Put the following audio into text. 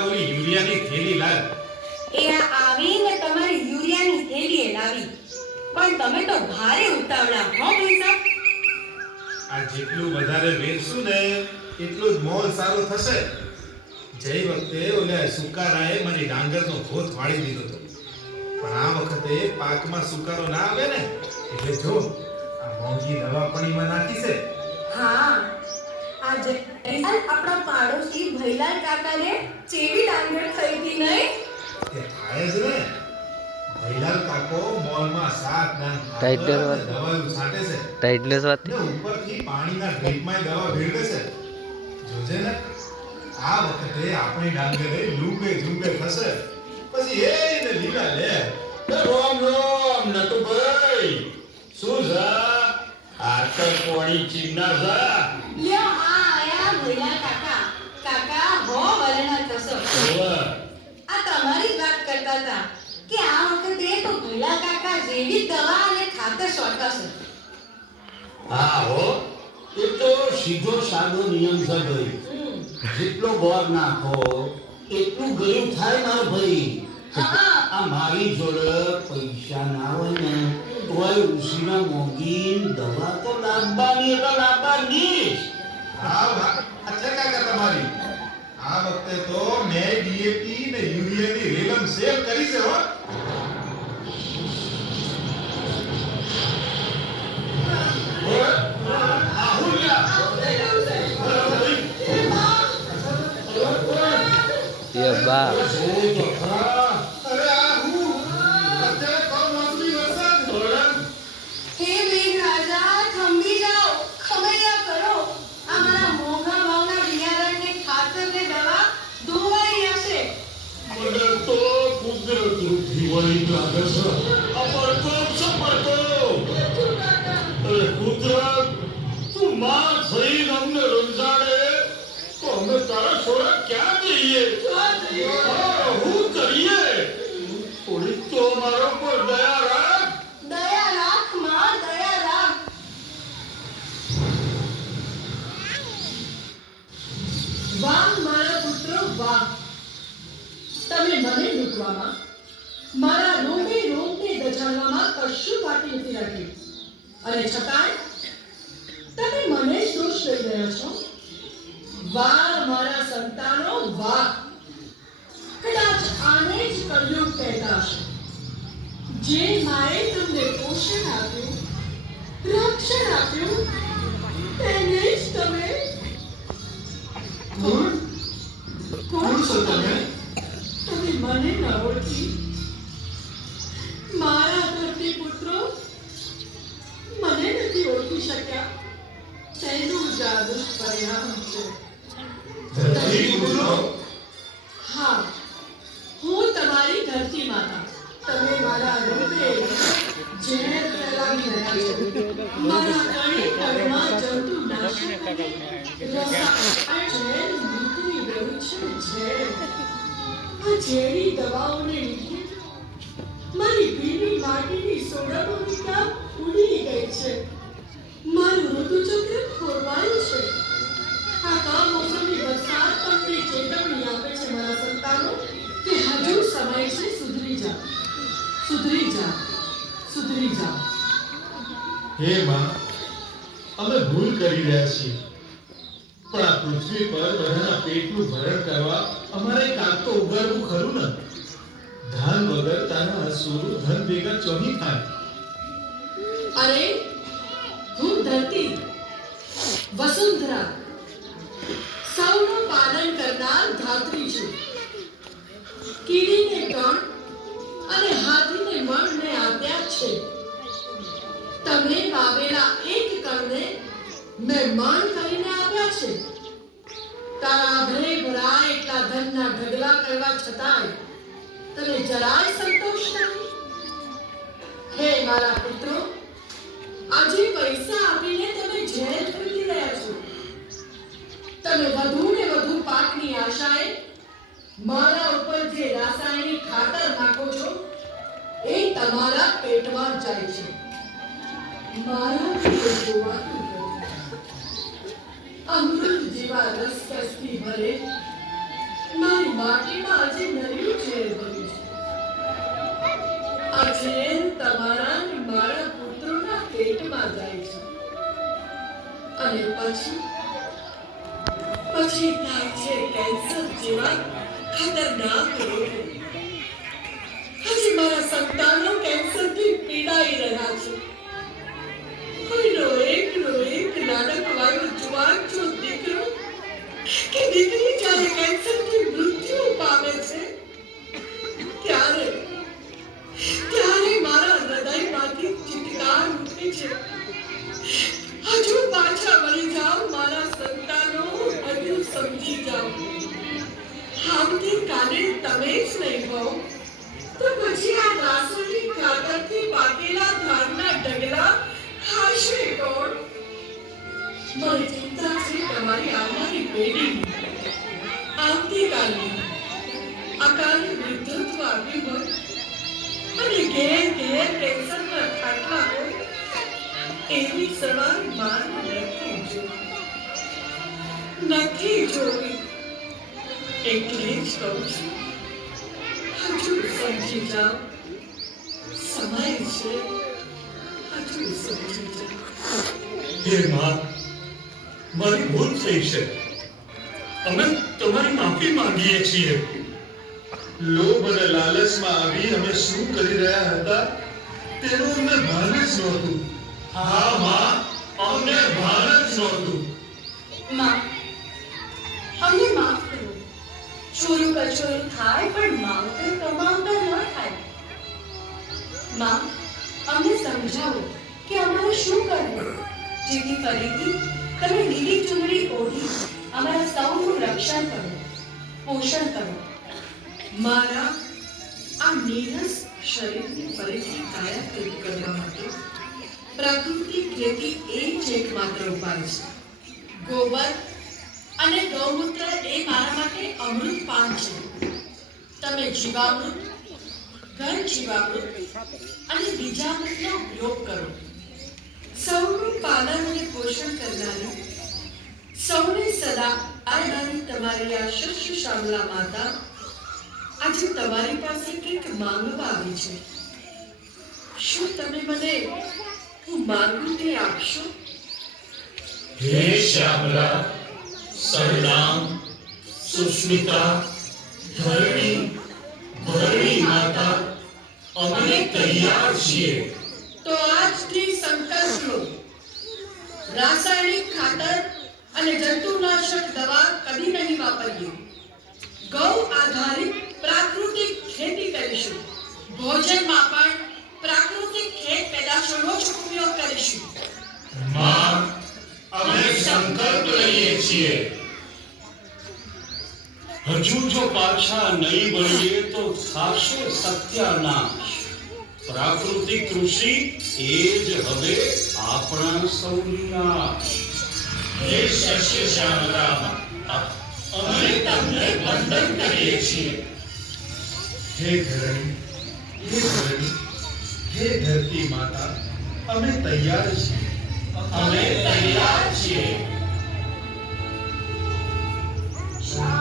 પહેલા ઓલી યુરિયાની થેલી લાવ. એ આવીને તમારી યુરિયાની થેલી લાવી. પણ તમે તો ભારે ઉતાવળા હો ભાઈ. આ જેટલું વધારે વેચશું ને એટલું જ મોલ સારો થશે. જઈ વખતે ઓલા સુકારાએ મને ડાંગરનો ભોત વાળી દીધો હતો. પણ આ વખતે પાકમાં સુકારો ના આવે ને એટલે જો આ મોંઘી દવા પાણીમાં નાખી છે. હા, આજે આપણા પાડોશી ભૈલાલ કાકાને ચેવી ડાંગર થઈ હતી નહીં? તે થાય જ ને. ભૈલાલ કાકો મોલમાં સાત દાન ટાઈટલ વાત દવાઓ છાંટે છે. ટાઈટનેસ વાત ને ઉપરથી પાણીના ડ્રીપમાં દવા ભેળવે છે. જોજે ને આ વખતે આપણી ડાંગરે લૂંબે ઝૂંબે થશે. પછી એને લીલા લે. રોમ રોમ નટુભાઈ, શું છે આ તો કોણી ચીમના છે? લ્યો આ આયા ભૈલાલ કાકા. કાકા હો વલણા થશો. આ તમારી જ વાત કરતા હતા કે આ વખતે તો ભૈલાલ કાકા જેવી દવા અને ખાતર છોડતાશે. હા હો, એ તો સીધો સાદો નિયમ છે ભાઈ. જેટલો બોર નાખો એટલું ગયું થાય મારો ભાઈ. આ મારી જોડે પૈસા ના હોય ને તોય ઉસીના મોંઘી દવા તો લાવવાની એટલે લાવવાની જ. હા અચ્છા કાકા તમારી આ વખતે તો મેં ડીએપી ને યુરિયાની રેલમ સેલ કરી છે હો. ये बा અરે આ હું અત્યારે કમોસમી વરસાદ. હે મેઘરાજા, થંભી જાઓ, ખમૈયા કરો. આ મારા મોંઘા ભાવના બિયારણને ખાતરને દવા ધોવાઈ હશે. મને તો કુદરત રૂપી વળી લાગે છે. આ પડતો છે પડતો. અરે કુદરત, તું માં થઈને અમને રંજાડે તો અમે તારા છોરા ક્યાં જઈએ? હું કરીએ? થોડી તો મારા પર દયા રાખ. દયા રાખ માં, દયા રાખ. વાહ મારા પુત્રો વાહ, તમે મને લૂંટવામાં, મારા રોમે રોમતે દજાડવામાં કશું બાકી નથી રાખ્યું. અને છતાંય તમે મને જ દોષ દઈ રહ્યા છો. વાહ મારા સંતાનો વાહ. કદાચ આને જ કલયુગ કહેતા હશે. જે માએ તમને પોષણ આપ્યું, રક્ષણ આપ્યું, તેને જ તમે કોણ છો તમે? તમે મને ન ઓળખી? મારા ધરતી પુત્રો મને નથી ઓળખી શક્યા. તેનું જ આ દુષ્પરિણામ છે. ધરતી પુત્રો? હા, હું તમારી ધરતી માતા. તમે મારા રૂપે ઝેર ફેલાવી રહ્યા છો. મારા કણે કણમાં જંતુ નાશક અને રસાયણ ઝેર નીકળી ગયું છે. ઝેર, આ ઝેરી દવાઓને લીધે મારી ભીની માટીની સોડમોની કામ ઉડી ગઈ છે. મારું ઋતુચક્ર ખોરવાયું છે. આ કમોસમી વરસાદ તમને ચેતવણી આપે છે મારા સંતાનો કે હજુ સમય છે સુધરી જાઓ, સુધરી જાઓ, સુધરી જાઓ. હે માં, અમે ભૂલ કરી રહ્યા છીએ. પણ આ પૃથ્વી પર બધાના પેટનું ભરણ કરવા અમારે કાંક તો ઉગાડવું ખરું ને. ધન વગર તારા અસુરો ધન ભેગા ચોહી થાય. અરે હું ધરતી, વસુંધરા, સૌનું પાલન કરનાર ધાત્રી છું. કીડીને કણ અને હાથીને મણને આપ્યા છે. તમે વાવેલા એક કણને મેં મણ કરીને આપ્યા છે. તારા આભરે ભરાય એટલા ધનના ઢગલા કરવા છતાંય તને જરાય સંતોષ નથી. હે મારા પુત્રો, આજે પૈસા આપીને તમે ઝેર ખરીદી રહ્યા છો. તમે વધુ ને વધુ પાકની આશાએ મારા ઉપર જે રાસાયણિક ખાતર નાખો છો એ તમારા પેટમાં જાય છે. મારા જોવાતું નથી. અમૃત જેવા રસરસથી ભરે મારી માટીમાં આજે નર્યું ઝેર ભર્યું છે. આ ઝેર તમારા અને મારા પુત્રોના પેટમાં જાય છે અને પછી થાય છે કેન્સર જેવા ખતરનાક રોગો. હજી મારા સંતાનો કેન્સરથી પીડાઈ રહ્યા છે. કોઈનો એક નાનકવાયો જુવાન જો દીકરો કે દીકરી જ્યારે કેન્સરથી મૃત્યુ પામે છે ત્યારે મારા હૃદયમાંથી ચિત્કાર ઉઠે છે, હજુ પાછા વળી જાઓ મારા સંતાનો, હજુ સમજી જાઓ. આવતીકાલે તમે જ નહીં કહો તો પછી આ રાસાયણિક ખાતરથી પાકેલા ધાનના ઢગલા ખાશે કોણ? મને ચિંતા છે તમારી આવનારી પેઢીની. આવતીકાલની અકાલે વૃદ્ધત્વ આવ્યું હોય અને ઘેર કેન્સરના ખાટલા હોય એવી સવાર મારે નથી જોવી. એટલે જ કહું છું, હજુ સમજી જાઓ. સમય છે, હજુ સમજી જાઓ. હે માં, મારી ભૂલ થઈ છે. અમે તમારી માફી માંગીએ છીએ. લોભ અને લાલચમાં આવી અમે શું કરી રહ્યા હતા તેનું અમને ભાન જ નહોતું. હા માં, અમને ભાન જ નહોતું. માં, અમને માફ કરો. ચોરું કચોરું થાય પણ માવતર કમાવતર ન થાય. માં, અમને સમજાવો કે અમારે શું કરવું જેથી ફરીથી તમે લીલી ચૂંદડી ઓઢી અમારા સૌનું રક્ષણ કરો, પોષણ કરો. મારા આ નીરસ શરીરની ફરીથી કાયાકલ્પ કરવા માટે પ્રાકૃતિક ખેતી એ જ એકમાત્ર ઉપાય છે. ગોબર અને ગૌમૂત્ર એ મારા માટે અમૃત પાન છે. તમે જીવામૃત, ઘન જીવામૃત અને બીજામૃતનો ઉપયોગ કરો. સૌનું પાલન અને પોષણ કરનારી, સૌને સલાહ આપનારી તમારી આ શસ્ય શ્યામલા માતા આજે તમારી પાસે કંઈક માંગવા આવી છે. શું તમે મને હું માંગુ તે આપશો? હે શ્યામલા, સરનામ, સુસ્મિતા, ધરણી માતા, અમે તૈયાર છીએ. તો આજથી સંકલ્પ લો. રાસાયણિક ખાતર અને જંતુનાશક દવા કદી નહીં વાપરીએ. ગૌ આધારિત પ્રાકૃતિક ખેતી કરીશું. ભોજનમાં પણ પ્રાકૃતિક ખેત પેદાશોનો જ ઉપયોગ કરીશું. માં, અમે સંકલ્પ લઈએ છીએ. હજુ જો પાછા નહીં વળીએ તો થશે સત્યાનાશ. પ્રાકૃતિક કૃષિ એ જ હવે આપણા સૌની આશ. હે શસ્ય શ્યામલા, અમે તમને વંદન કરીએ છીએ. હે ધરણી, હે ધરતી માતા, અમે તૈયાર છીએ. અમે તૈયાર છીએ. શાંતિ